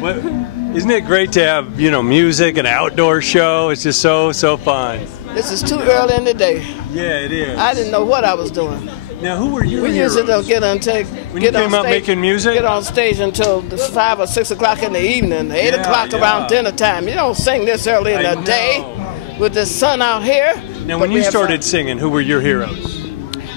What, isn't it great to have, you know, music, an outdoor show? It's just so fun. This is too early in the day. Yeah, it is. I didn't know what I was doing. Now, who were your We heroes? usually don't get on When you came up making music? Get on stage until 5 or 6 o'clock in the evening, 8 o'clock around dinner time. You don't sing this early in the day with the sun out here. Now, when you started singing, who were your heroes?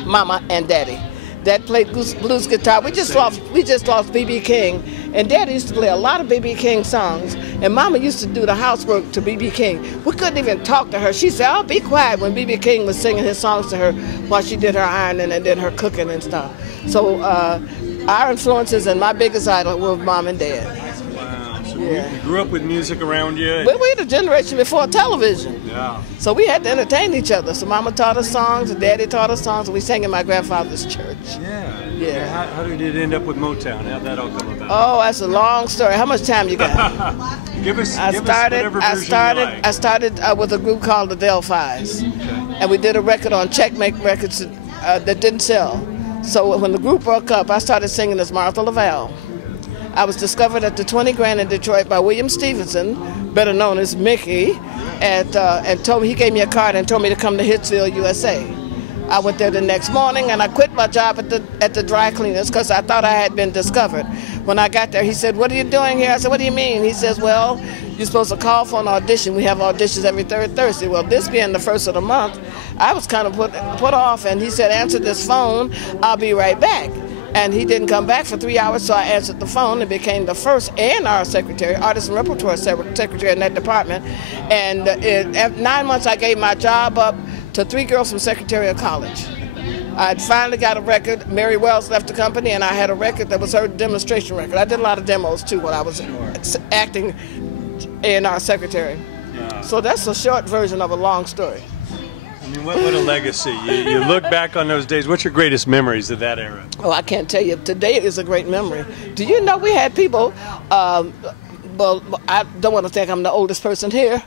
Mama and Daddy. Dad played blues guitar. We just lost B.B. King, and Daddy used to play a lot of B.B. King songs, and Mama used to do the housework to B.B. King. We couldn't even talk to her. She said, "Oh, be quiet," when B.B. King was singing his songs to her while she did her ironing and did her cooking and stuff. So our influences and my biggest idol were Mom and Dad. Wow. So you grew up with music around you? But we're the generation before television. Yeah. So we had to entertain each other. So Mama taught us songs, and Daddy taught us songs, and we sang in my grandfather's church. Yeah. How did it end up with Motown? How'd that all come about? Oh, that's a long story. How much time you got? Give us whatever version you like. I started with a group called the Delphis, and we did a record on Checkmate Records that didn't sell. So when the group broke up, I started singing as Martha Lavelle. I was discovered at the 20 Grand in Detroit by William Stevenson, better known as Mickey, and told me, he gave me a card and told me to come to Hitsville, USA. I went there the next morning, and I quit my job at the dry cleaners because I thought I had been discovered. When I got there, he said, "What are you doing here?" I said, "What do you mean?" He says, "Well, you're supposed to call for an audition. We have auditions every third Thursday." Well, this being the first of the month, I was kind of put off, and he said, "Answer this phone. I'll be right back." And he didn't come back for 3 hours, so I answered the phone and became the first A&R secretary, artist and repertoire secretary in that department. And after 9 months, I gave my job up to 3 girls from Secretariat College. I'd finally got a record. Mary Wells left the company, and I had a record that was her demonstration record. I did a lot of demos, too, when I was acting A&R secretary. Yeah. So that's a short version of a long story. I mean, what a legacy. You look back on those days. What's your greatest memories of that era? Oh, I can't tell you. Today is a great memory. Do you know we had people, well, I don't want to think I'm the oldest person here,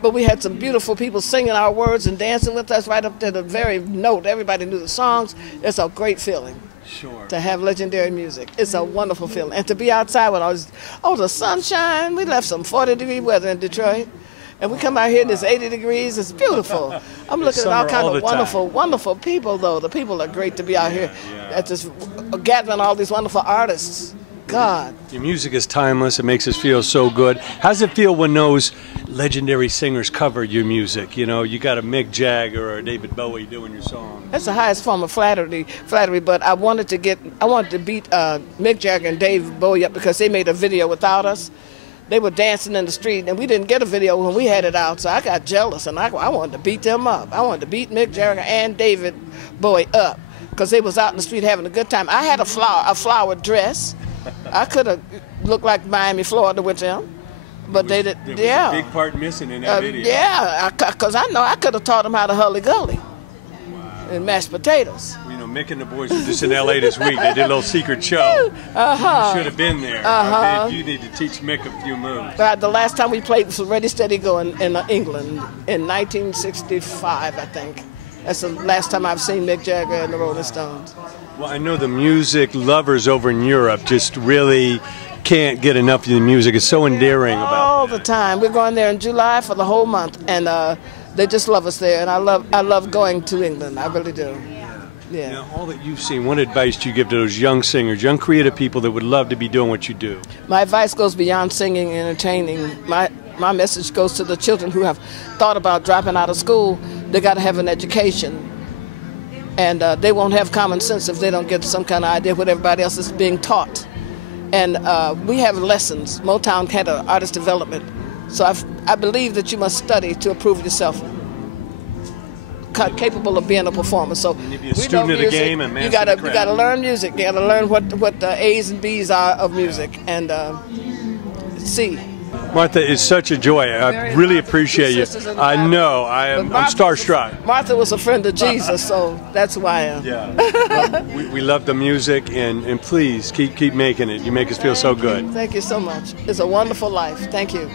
but we had some beautiful people singing our words and dancing with us right up to the very note. Everybody knew the songs. It's a great feeling. Sure. To have legendary music. It's a wonderful feeling. And to be outside with all the sunshine. We left some 40-degree weather in Detroit. And we come out here and it's 80 degrees. It's beautiful. I'm looking at all kinds of wonderful people, though. The people are great to be out here at this, gathering all these wonderful artists. God. Your music is timeless. It makes us feel so good. How does it feel when those legendary singers cover your music? You know, you got a Mick Jagger or a David Bowie doing your song. That's the highest form of flattery. But I wanted to beat Mick Jagger and David Bowie up because they made a video without us. They were dancing in the street, and we didn't get a video when we had it out, so I got jealous, and I wanted to beat them up. I wanted to beat Mick Jagger and David Bowie up because they was out in the street having a good time. I had a flower dress. I could have looked like Miami, Florida with them, but they did. There was a big part missing in that video. Yeah, because I know I could have taught them how to hully gully and mashed potatoes. You know, Mick and the boys were just in L.A. this week. They did a little secret show. You should have been there. You need to teach Mick a few moves. The last time we played was Ready, Steady, Go in England in 1965, I think. That's the last time I've seen Mick Jagger and the Rolling Stones. Well, I know the music lovers over in Europe just really can't get enough of the music. It's so endearing all the time. We're going there in July for the whole month, and they just love us there. And I love going to England. I really do. Yeah. Now, all that you've seen, what advice do you give to those young singers, young creative people that would love to be doing what you do? My advice goes beyond singing and entertaining. My message goes to the children who have thought about dropping out of school. They got to have an education. And they won't have common sense if they don't get some kind of idea what everybody else is being taught. And we have lessons. Motown had an artist development. So I believe that you must study to improve yourself, capable of being a performer. So you be a student of the game and master the craft. You got to learn music. You got to learn what the A's and B's are of music, and see. Martha, it's such a joy. I really appreciate you. I know. I'm starstruck. Martha was a friend of Jesus, so that's who I am. Yeah. we love the music, and please keep making it. You make us feel so good. Thank you so much. It's a wonderful life. Thank you.